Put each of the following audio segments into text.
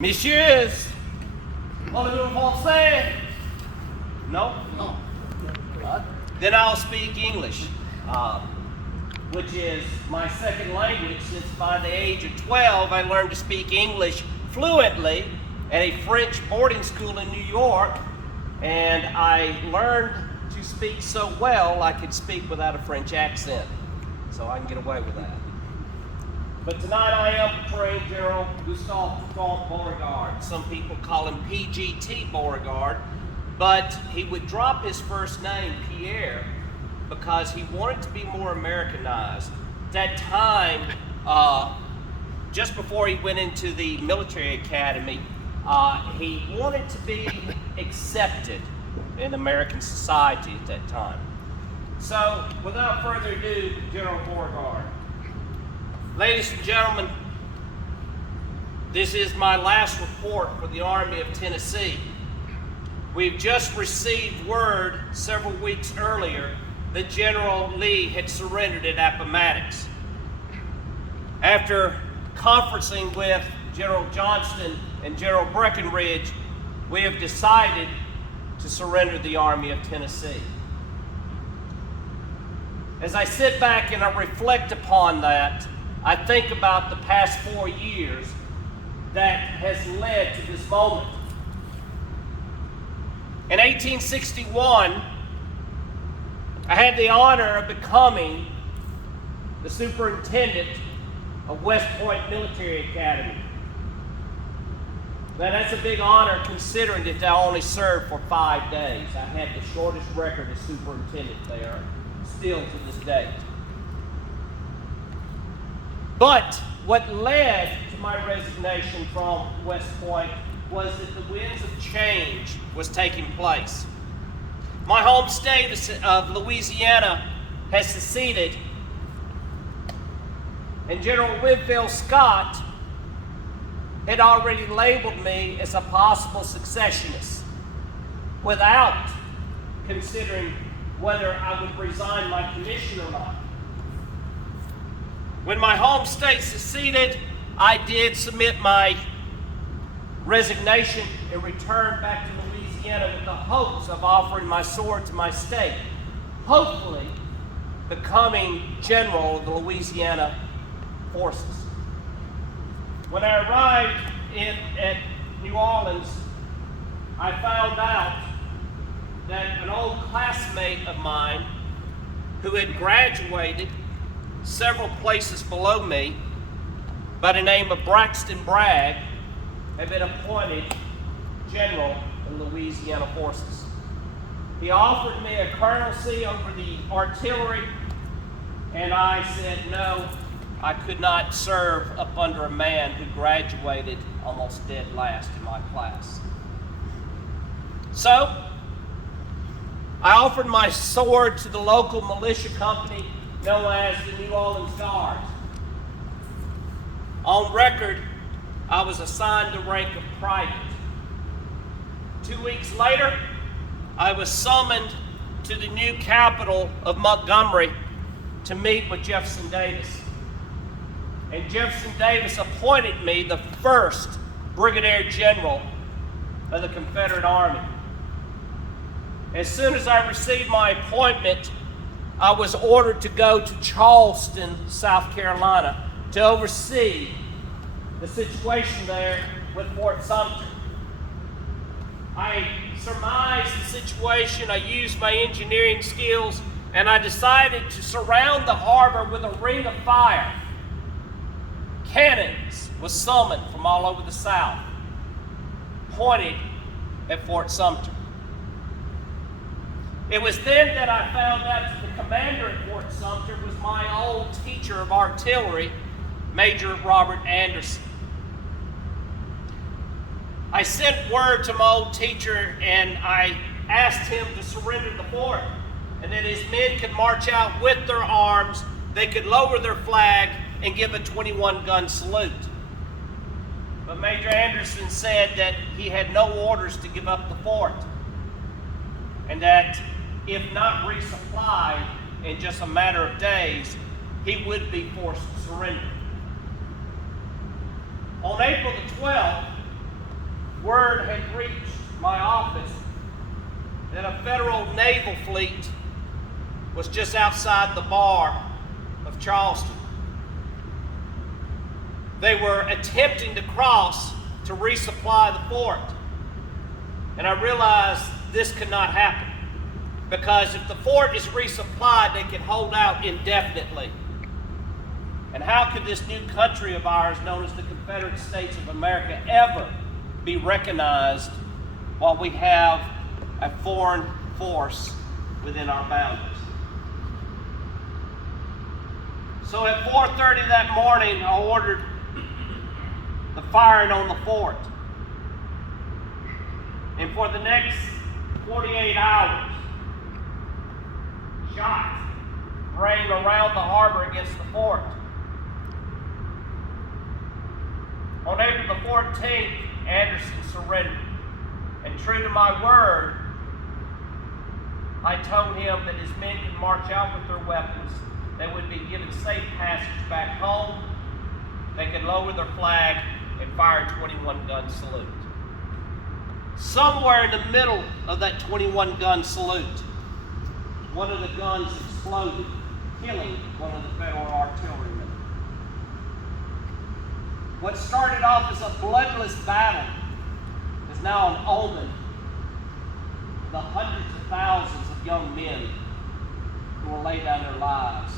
Messieurs, parlez-vous français? No? No. Then I'll speak English, which is my second language, since by the age of 12 I learned to speak English fluently at a French boarding school in New York, and I learned to speak so well I could speak without a French accent, so I can get away with that. But tonight I am portraying General Beauregard. Some people call him PGT Beauregard, but he would drop his first name, Pierre, because he wanted to be more Americanized. At that time, just before he went into the military academy, he wanted to be accepted in American society at that time. So, without further ado, General Beauregard. Ladies and gentlemen, this is my last report for the Army of Tennessee. We've just received word several weeks earlier that General Lee had surrendered at Appomattox. After conferencing with General Johnston and General Breckinridge, we have decided to surrender the Army of Tennessee. As I sit back and I reflect upon that, I think about the past 4 years that has led to this moment. In 1861, I had the honor of becoming the superintendent of West Point Military Academy. Now that's a big honor considering that I only served for 5 days. I had the shortest record as superintendent there, still to this day. But what led to my resignation from West Point was that the winds of change was taking place. My home state of Louisiana has seceded, and General Winfield Scott had already labeled me as a possible successionist without considering whether I would resign my commission or not. When my home state seceded, I did submit my resignation and returned back to Louisiana with the hopes of offering my sword to my state, hopefully becoming general of the Louisiana forces. When I arrived at New Orleans, I found out that an old classmate of mine who had graduated several places below me by the name of Braxton Bragg had been appointed general in Louisiana forces. He offered me a colonelcy over the artillery, and I said no, I could not serve up under a man who graduated almost dead last in my class. So I offered my sword to the local militia company known as the New Orleans Guards. On record, I was assigned the rank of private. 2 weeks later, I was summoned to the new capital of Montgomery to meet with Jefferson Davis. And Jefferson Davis appointed me the first Brigadier General of the Confederate Army. As soon as I received my appointment, I was ordered to go to Charleston, South Carolina, to oversee the situation there with Fort Sumter. I surmised the situation, I used my engineering skills, and I decided to surround the harbor with a ring of fire. Cannons were summoned from all over the South, pointed at Fort Sumter. It was then that I found out that the commander at Fort Sumter was my old teacher of artillery, Major Robert Anderson. I sent word to my old teacher and I asked him to surrender the fort and that his men could march out with their arms, they could lower their flag and give a 21-gun salute. But Major Anderson said that he had no orders to give up the fort and that if not resupplied in just a matter of days, he would be forced to surrender. On April the 12th, word had reached my office that a federal naval fleet was just outside the bar of Charleston. They were attempting to cross to resupply the fort. And I realized this could not happen, because if the fort is resupplied, they can hold out indefinitely. And how could this new country of ours, known as the Confederate States of America, ever be recognized while we have a foreign force within our boundaries? So at 4:30 that morning, I ordered the firing on the fort. And for the next 48 hours, shots rang around the harbor against the fort. On April the 14th, Anderson surrendered. And true to my word, I told him that his men could march out with their weapons. They would be given safe passage back home. They could lower their flag and fire a 21-gun salute. Somewhere in the middle of that 21-gun salute, one of the guns exploded, killing one of the federal artillerymen. What started off as a bloodless battle is now an omen of the hundreds of thousands of young men who will lay down their lives.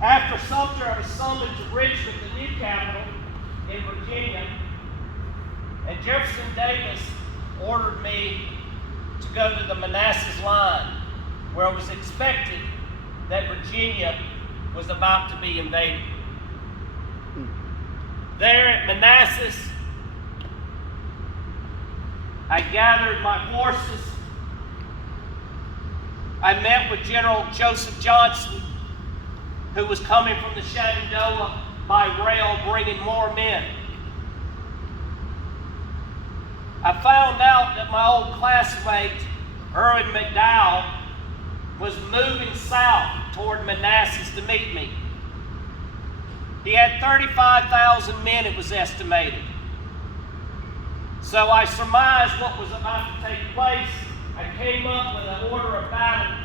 After Sumter was summoned to Richmond, the new capital in Virginia, and Jefferson Davis ordered me to go to the Manassas line, where it was expected that Virginia was about to be invaded. There at Manassas, I gathered my forces. I met with General Joseph Johnson, who was coming from the Shenandoah by rail, bringing more men. I found out that my old classmate, Irwin McDowell, was moving south toward Manassas to meet me. He had 35,000 men, it was estimated. So I surmised what was about to take place. I came up with an order of battle.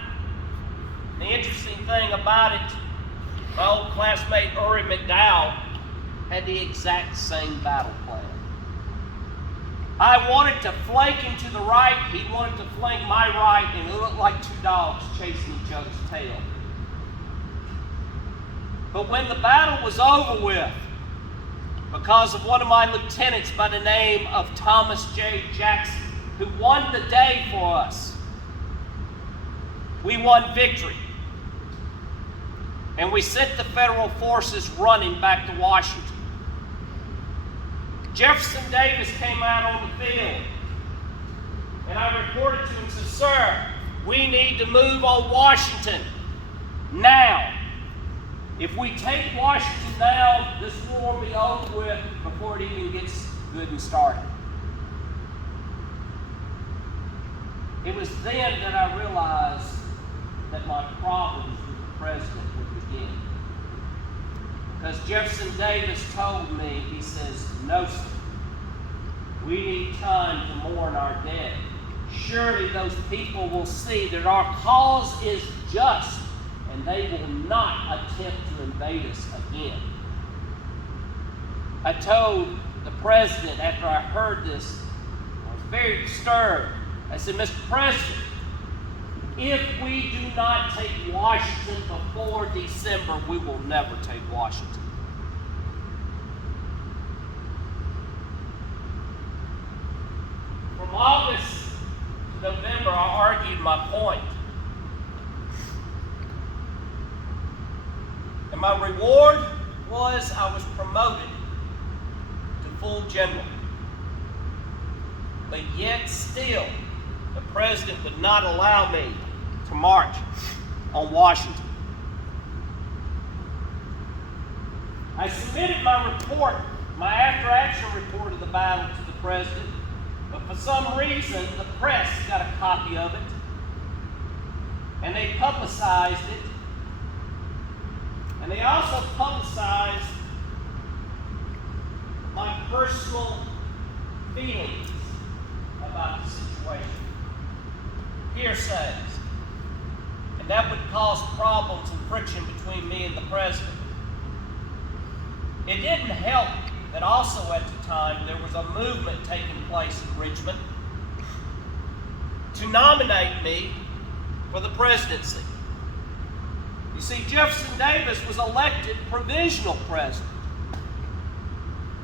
The interesting thing about it, my old classmate Uri McDowell had the exact same battle plan. I wanted to flank him to the right, he wanted to flank my right, and it looked like two dogs chasing each other's tail. But when the battle was over with, because of one of my lieutenants by the name of Thomas J. Jackson, who won the day for us, we won victory. And we sent the federal forces running back to Washington. Jefferson Davis came out on the field, and I reported to him and said, "Sir, we need to move on Washington now. If we take Washington now, this war will be over with before it even gets good and started." It was then that I realized that my problems with the president would begin. Because Jefferson Davis told me, he says, "No, sir, we need time to mourn our dead. Surely those people will see that our cause is just, and they will not attempt to invade us again." I told the president after I heard this, I was very disturbed. I said, "Mr. President, if we do not take Washington before December, we will never take Washington." From August to November, I argued my point. And my reward was I was promoted to full general. But yet still, the president would not allow me to march on Washington. I submitted my report, my after-action report of the battle to the president, but for some reason, the press got a copy of it, and they publicized it. And they also publicized personal feelings about the situation. Hearsays. And that would cause problems and friction between me and the president. It didn't help that also at the time there was a movement taking place in Richmond to nominate me for the presidency. You see, Jefferson Davis was elected provisional president.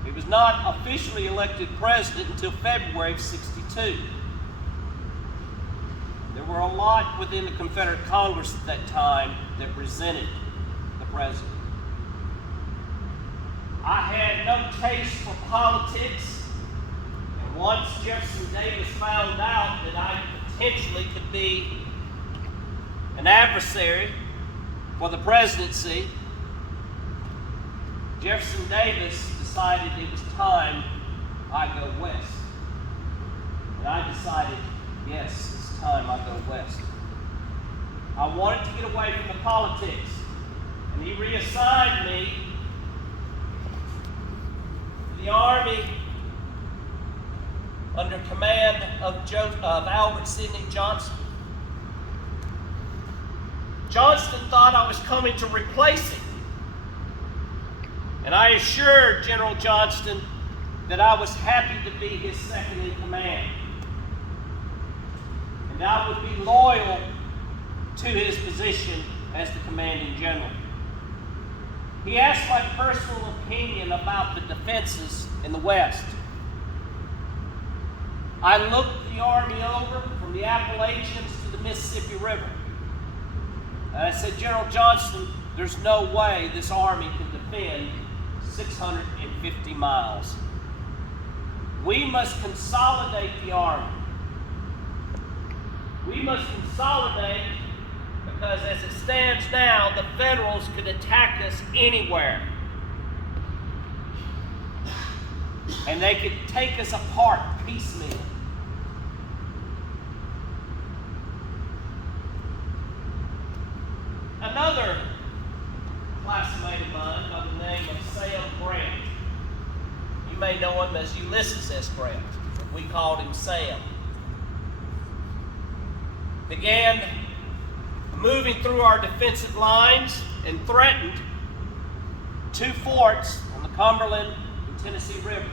He was not officially elected president until February of '62. There were a lot within the Confederate Congress at that time that resented the president. I had no taste for politics, and once Jefferson Davis found out that I potentially could be an adversary for the presidency, Jefferson Davis decided it was time I go west. And I decided, yes, it's time I go west. I wanted to get away from the politics, and he reassigned me to the Army under command of Albert Sidney Johnston. Johnston thought I was coming to replace him. And I assured General Johnston that I was happy to be his second in command. And I would be loyal to his position as the commanding general. He asked my personal opinion about the defenses in the West. I looked the Army over from the Appalachians to the Mississippi River. And I said, General Johnston, there's no way this Army can defend 650 miles. We must consolidate the Army. We must consolidate because as it stands now, the Federals could attack us anywhere. And they could take us apart piecemeal. Another classmate of mine by the name of Sam Grant. You may know him as Ulysses S. Grant. We called him Sam. Began moving through our defensive lines and threatened two forts on the Cumberland and Tennessee rivers,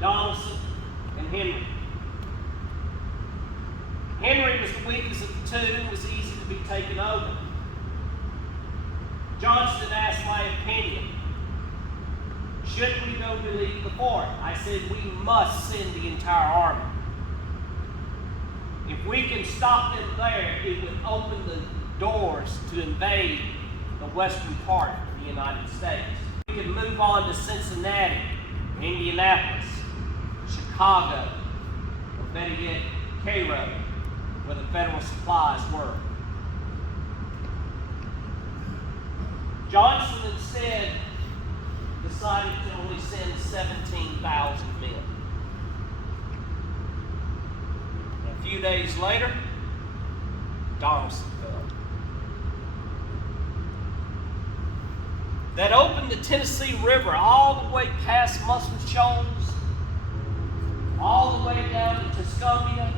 Donelson and Henry. Henry was the weakest of the two and was easy to be taken over. Johnston asked my opinion. Should we go relieve the fort? I said we must send the entire army. If we can stop them there, it would open the doors to invade the western part of the United States. We could move on to Cincinnati, Indianapolis, Chicago, or better yet, Cairo, where the Federal supplies were. Johnston instead decided to only send 17,000 men. And a few days later, Donelson fell. That opened the Tennessee River all the way past Muscle Shoals, all the way down to Tuscumbia,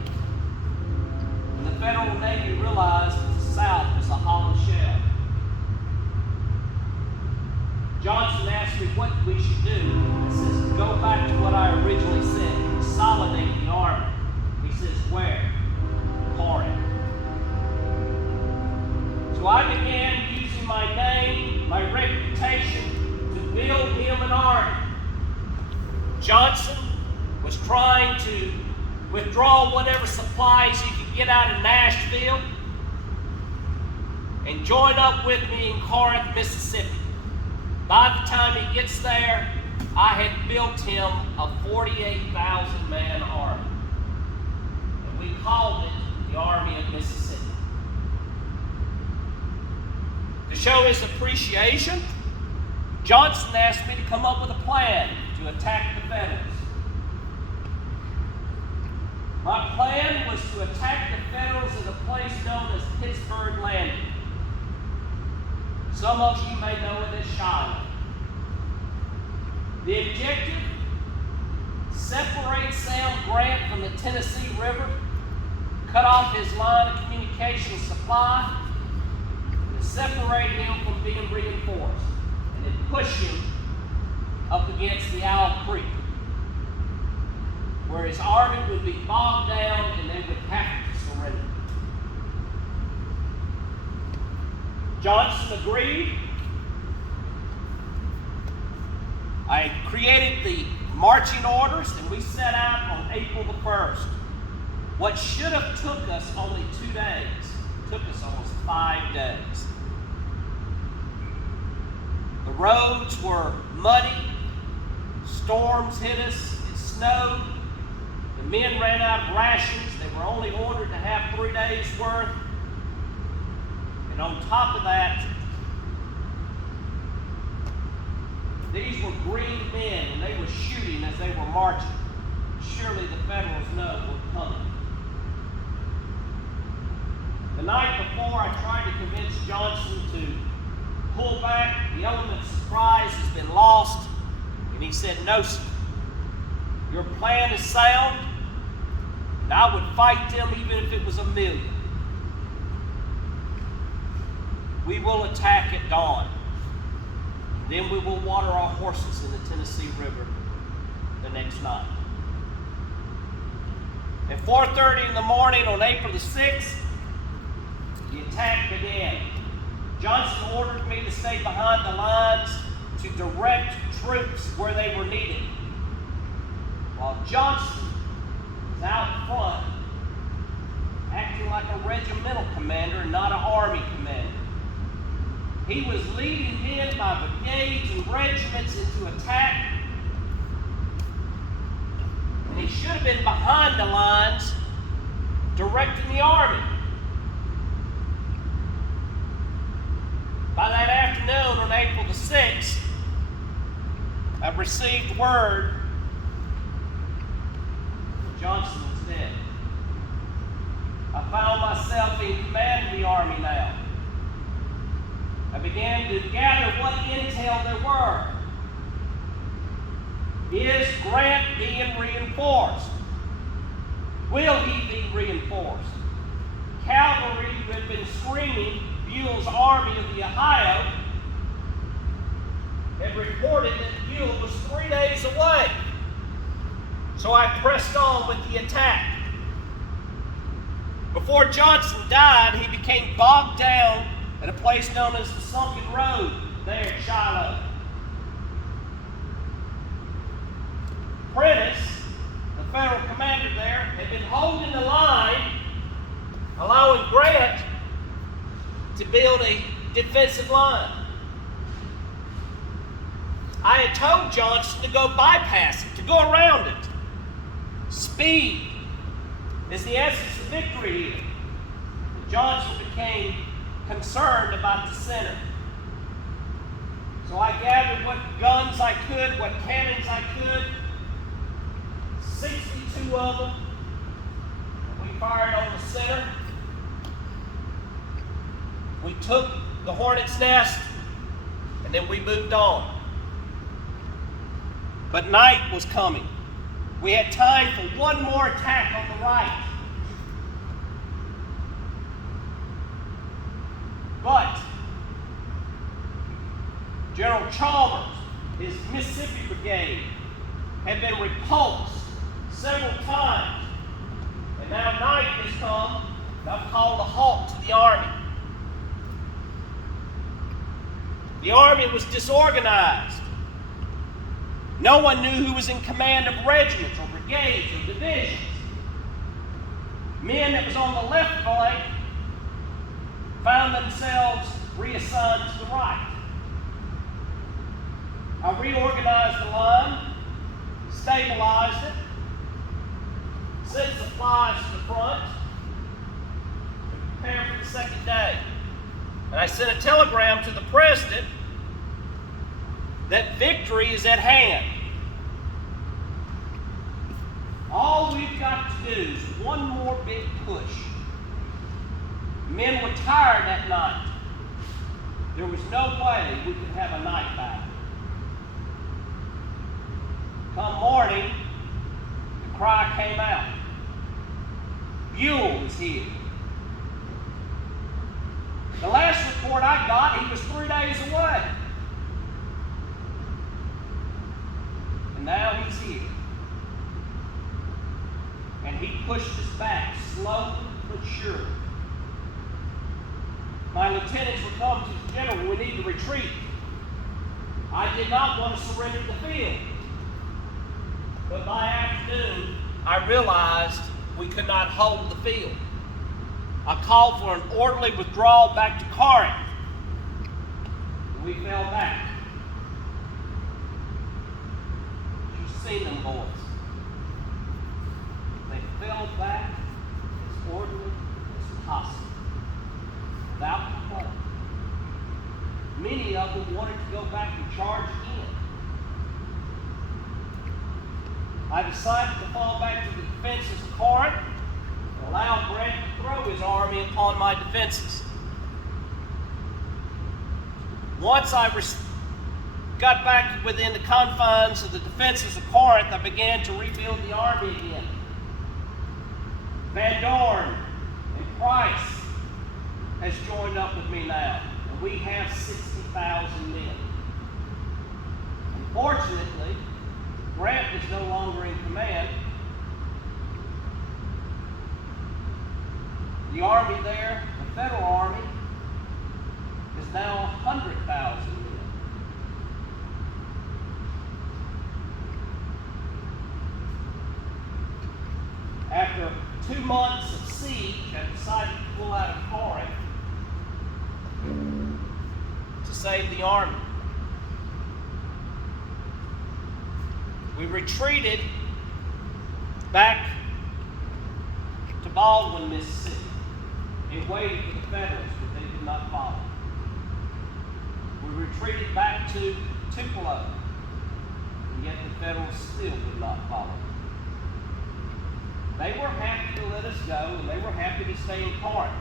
and the Federal Navy realized that the South was a hollow shell. Johnson asked me what we should do. I says, go back to what I originally said, consolidate the army. He says, where? Corinth. So I began using my name, my reputation, to build him an army. Johnson was trying to withdraw whatever supplies he could get out of Nashville and join up with me in Corinth, Mississippi. By the time he gets there, I had built him a 48,000-man army. And we called it the Army of Mississippi. To show his appreciation, Johnson asked me to come up with a plan to attack the Federals. My plan was to attack the Federals at a place known as Pittsburgh Landing. Some of you may know it as Shiloh. The objective separate Sam Grant from the Tennessee River, cut off his line of communication supply, and separate him from being reinforced, and then push him up against the Owl Creek, where his army would be bogged down and they would have to surrender. Johnson agreed. I created the marching orders, and we set out on April the 1st. What should have took us only 2 days took us almost 5 days. The roads were muddy, storms hit us, it snowed, the men ran out of rations, they were only ordered to have 3 days' worth, and on top of that, these were green men, and they were shooting as they were marching. Surely the Federals know we're coming. The night before, I tried to convince Johnson to pull back. The element of surprise has been lost. And he said, "No, sir. Your plan is sound, and I would fight them even if it was 1,000,000. We will attack at dawn. Then we will water our horses in the Tennessee River the next night." At 4:30 in the morning on April the 6th, the attack began. Johnson ordered me to stay behind the lines to direct troops where they were needed, while Johnson was out front acting like a regimental commander and not an army commander. He was leading men by brigades and regiments into attack, and he should have been behind the lines directing the army. By that afternoon on April the 6th, I received word that Johnson was dead. I found myself in command of the army now. I began to gather what intel there were. Is Grant being reinforced? Will he be reinforced? Cavalry who had been screaming Buell's Army of the Ohio had reported that Buell was 3 days away. So I pressed on with the attack. Before Johnson died, he became bogged down at a place known as the Sunken Road there at Shiloh. Prentice, the federal commander there, had been holding the line, allowing Grant to build a defensive line. I had told Johnson to go bypass it, to go around it. Speed is the essence of victory here. Johnson became concerned about the center. So I gathered what guns I could, what cannons I could, 62 of them. We fired on the center. We took the hornet's nest, and then we moved on. But night was coming. We had time for one more attack on the right. But General Chalmers, his Mississippi Brigade, had been repulsed several times. And now night has come, and I've called a halt to the army. The army was disorganized. No one knew who was in command of regiments or brigades or divisions. Men that was on the left flank found themselves reassigned to the right. I reorganized the line, stabilized it, sent supplies to the front, and prepared for the second day. And I sent a telegram to the president that victory is at hand. All we've got to do is one more big push. Men were tired that night. There was no way we could have a night battle. Come morning, came out. Buell was here. The last report I got, he was 3 days away. And now he's here. And he pushed us back, slowly but surely. My lieutenants would come to the general, we need to retreat. I did not want to surrender the field. But by afternoon, I realized we could not hold the field. I called for an orderly withdrawal back to Corinth. We fell back. You've seen them boys. They fell back as orderly as possible, without complaint. Many of them wanted to go back and charge again. I decided to fall back to the defenses of Corinth and allow Grant to throw his army upon my defenses. Once I got back within the confines of the defenses of Corinth, I began to rebuild the army again. Van Dorn and Price has joined up with me now, and we have 60,000 men. Unfortunately, Grant is no longer in command. The army there, the federal army, is now 100,000 men. After 2 months of siege, I decided to pull out of Corinth to save the army. We retreated back to Baldwin, Mississippi, and waited for the Federals, but they did not follow. We retreated back to Tupelo, and yet the Federals still would not follow. They were happy to let us go, and they were happy to stay in Corinth.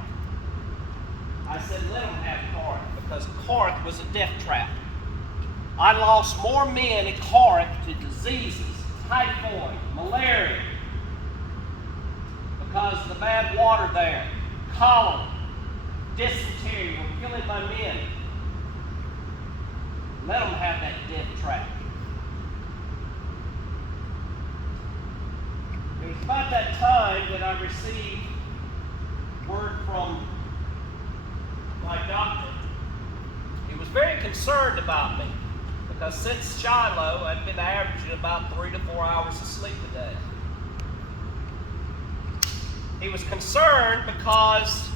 I said, let them have Corinth, because Corinth was a death trap. I lost more men at Corinth to diseases, typhoid, malaria, because of the bad water there, cholera, dysentery were killing my men. Let them have that death trap. It was about that time that I received word from my doctor. He was very concerned about me, because since Shiloh, I'd been averaging about 3 to 4 hours of sleep a day. He was concerned because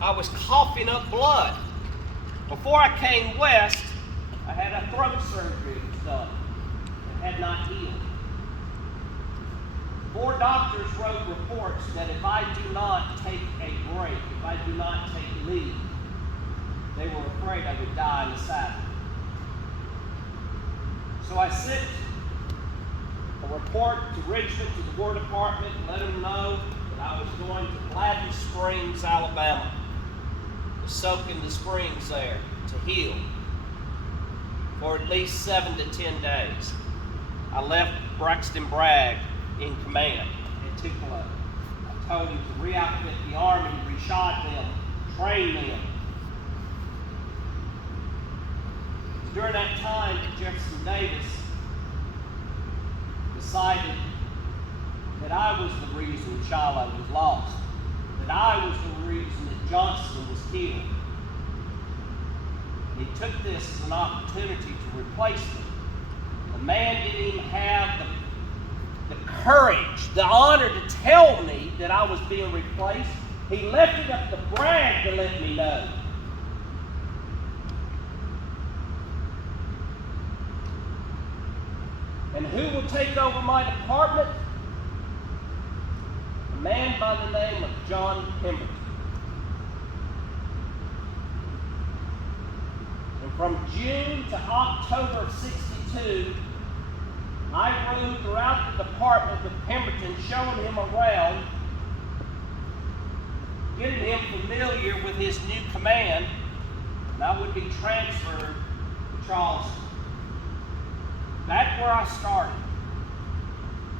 I was coughing up blood. Before I came west, I had a throat surgery that was done and had not healed. 4 doctors wrote reports that if I do not take a break, if I do not take leave, they were afraid I would die in the saddle. So I sent a report to Richmond, to the War Department, and let them know that I was going to Gladden Springs, Alabama, to soak in the springs there, to heal for at least 7 to 10 days. I left Braxton Bragg in command at Tupelo. I told him to re-outfit the army, reshod them, train them. During that time that Jefferson Davis decided that I was the reason Shiloh was lost, that I was the reason that Johnston was killed. He took this as an opportunity to replace me. The man didn't even have the courage, the honor to tell me that I was being replaced. He left it up to Bragg to let me know. And who will take over my department? A man by the name of John Pemberton. And from June to October of '62, I rode throughout the department with Pemberton, showing him around, getting him familiar with his new command, and I would be transferred to Charleston. That's where I started.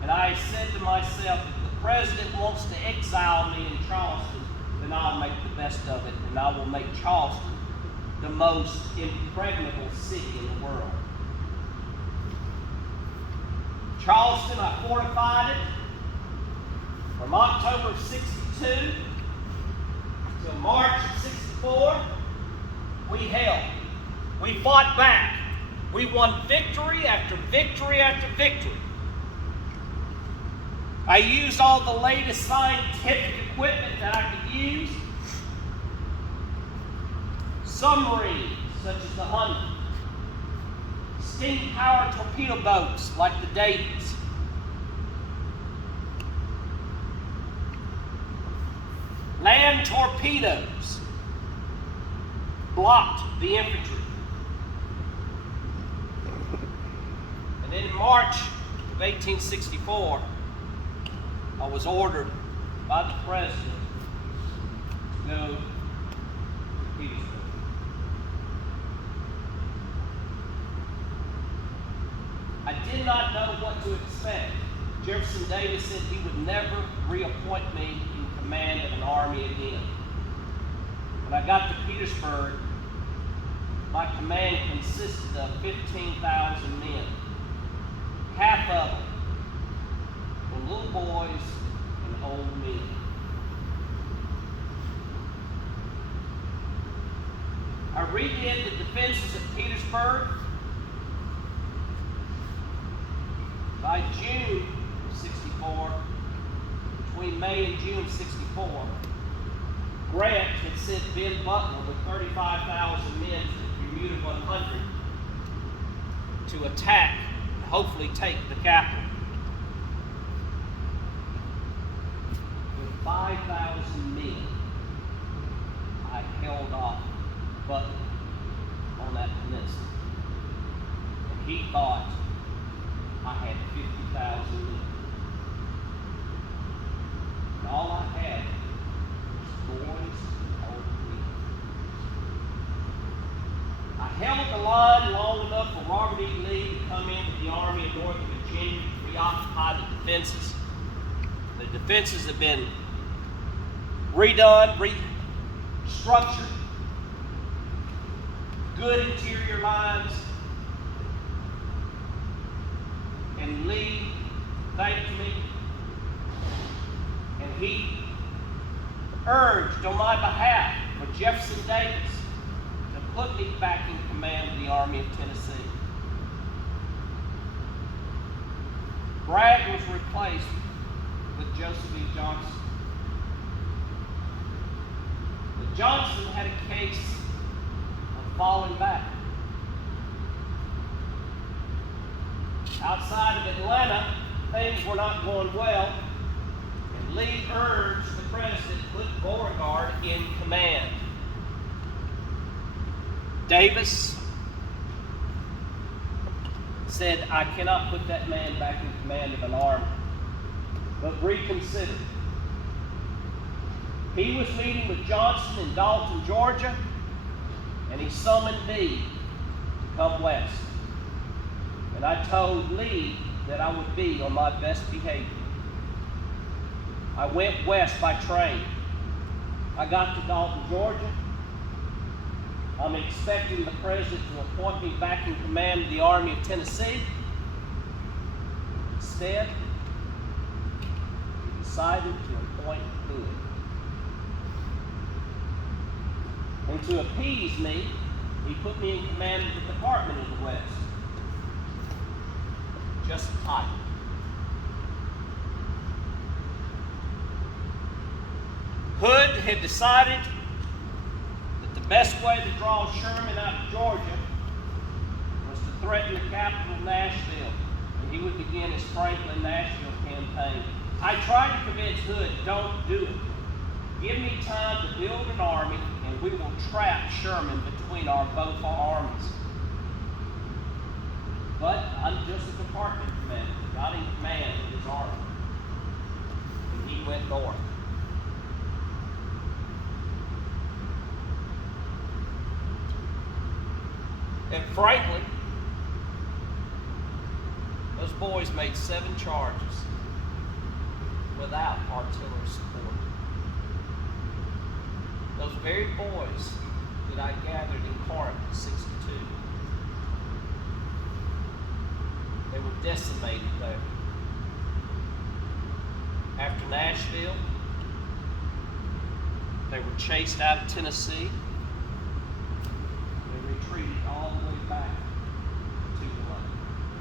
And I said to myself, if the president wants to exile me in Charleston, then I'll make the best of it, and I will make Charleston the most impregnable city in the world. Charleston, I fortified it from October of 62 till March of 64. We held. We fought back. We won victory after victory after victory. I used all the latest scientific equipment that I could use. Submarines, such as the Hunter. Steam-powered torpedo boats, like the Davies. Land torpedoes blocked the infantry. And then in March of 1864, I was ordered by the president to go to Petersburg. I did not know what to expect. Jefferson Davis said he would never reappoint me in command of an army again. When I got to Petersburg, my command consisted of 15,000 men. Half of them were little boys and old men. I redid the defenses at Petersburg. By June of 64, between May and June of 64, Grant had sent Ben Butler with 35,000 men to the Bermuda 100 to attack and hopefully take the capital. With 5,000 men, I held off Butler on that peninsula. And he thought I had 50,000 men. And all I had was boys and old men. I held the line long enough for Robert E. Lee to come into the Army of Northern Virginia to reoccupy the defenses. The defenses have been redone, restructured, good interior lines. And Lee thanked me, and he urged on my behalf for Jefferson Davis to put me back in command of the Army of Tennessee. Bragg was replaced with Joseph E. Johnson. But Johnson had a case of falling back. Outside of Atlanta, things were not going well, and Lee urged the president to put Beauregard in command. Davis said, I cannot put that man back in command of an army, but reconsider. He was meeting with Johnson in Dalton, Georgia, and he summoned me to come west. And I told Lee that I would be on my best behavior. I went west by train. I got to Dalton, Georgia. I'm expecting the president to appoint me back in command of the Army of Tennessee. Instead, he decided to appoint Hood. And to appease me, he put me in command of the Department of the West. Just a title. Hood had decided that the best way to draw Sherman out of Georgia was to threaten the capital, Nashville, and he would begin his Franklin-Nashville campaign. I tried to convince Hood, don't do it. Give me time to build an army, and we will trap Sherman between both our armies. But I'm just a department commander, not in command of his army. And he went north. And frankly, those boys made 7 charges without artillery support. Those very boys that I gathered in Corinth in 62, they were decimated there. After Nashville, they were chased out of Tennessee. They retreated all the way back to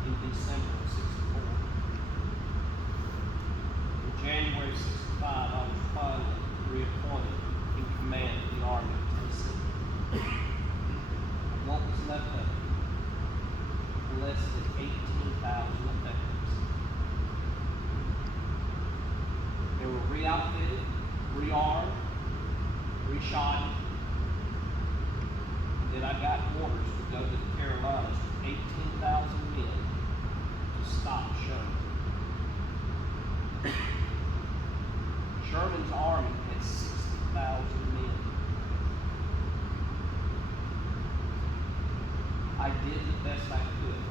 in December of 64. In January of 65, I was finally reappointed in command of the Army of Tennessee. What was left of it? Less than 18,000 effectives. They were re-outfitted, rearmed, reshot. Then I got orders to go to the Carolinas with 18,000 men to stop Sherman. Sherman's army had 60,000 men. I did the best I could.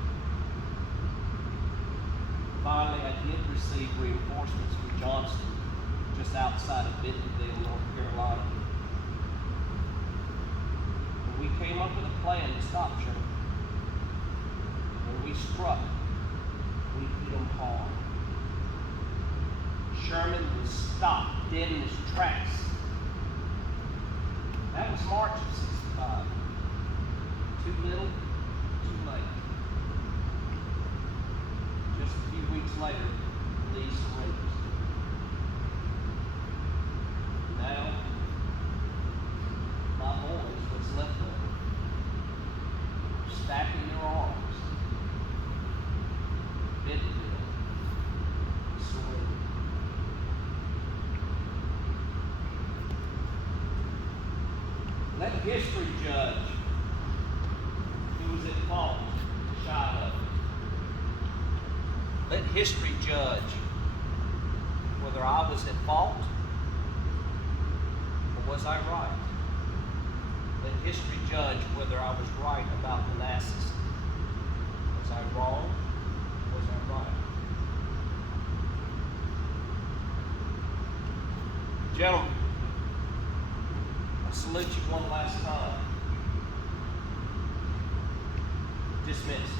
Finally, I did receive reinforcements from Johnston, just outside of Bentonville, North Carolina. And we came up with a plan to stop Sherman. When we struck, we hit him hard. Sherman was stopped dead in his tracks. That was March of 65. Too little, too late. Just a few weeks later, Lee surrenders. Now, my boys, what's left of them, stacking their arms. Bentonville surrendered. Let history judge who was at fault to Shiloh. Let history judge whether I was at fault or was I right. Let history judge whether I was right about Manassas. Was I wrong or was I right? Gentlemen, I salute you one last time. Dismissed.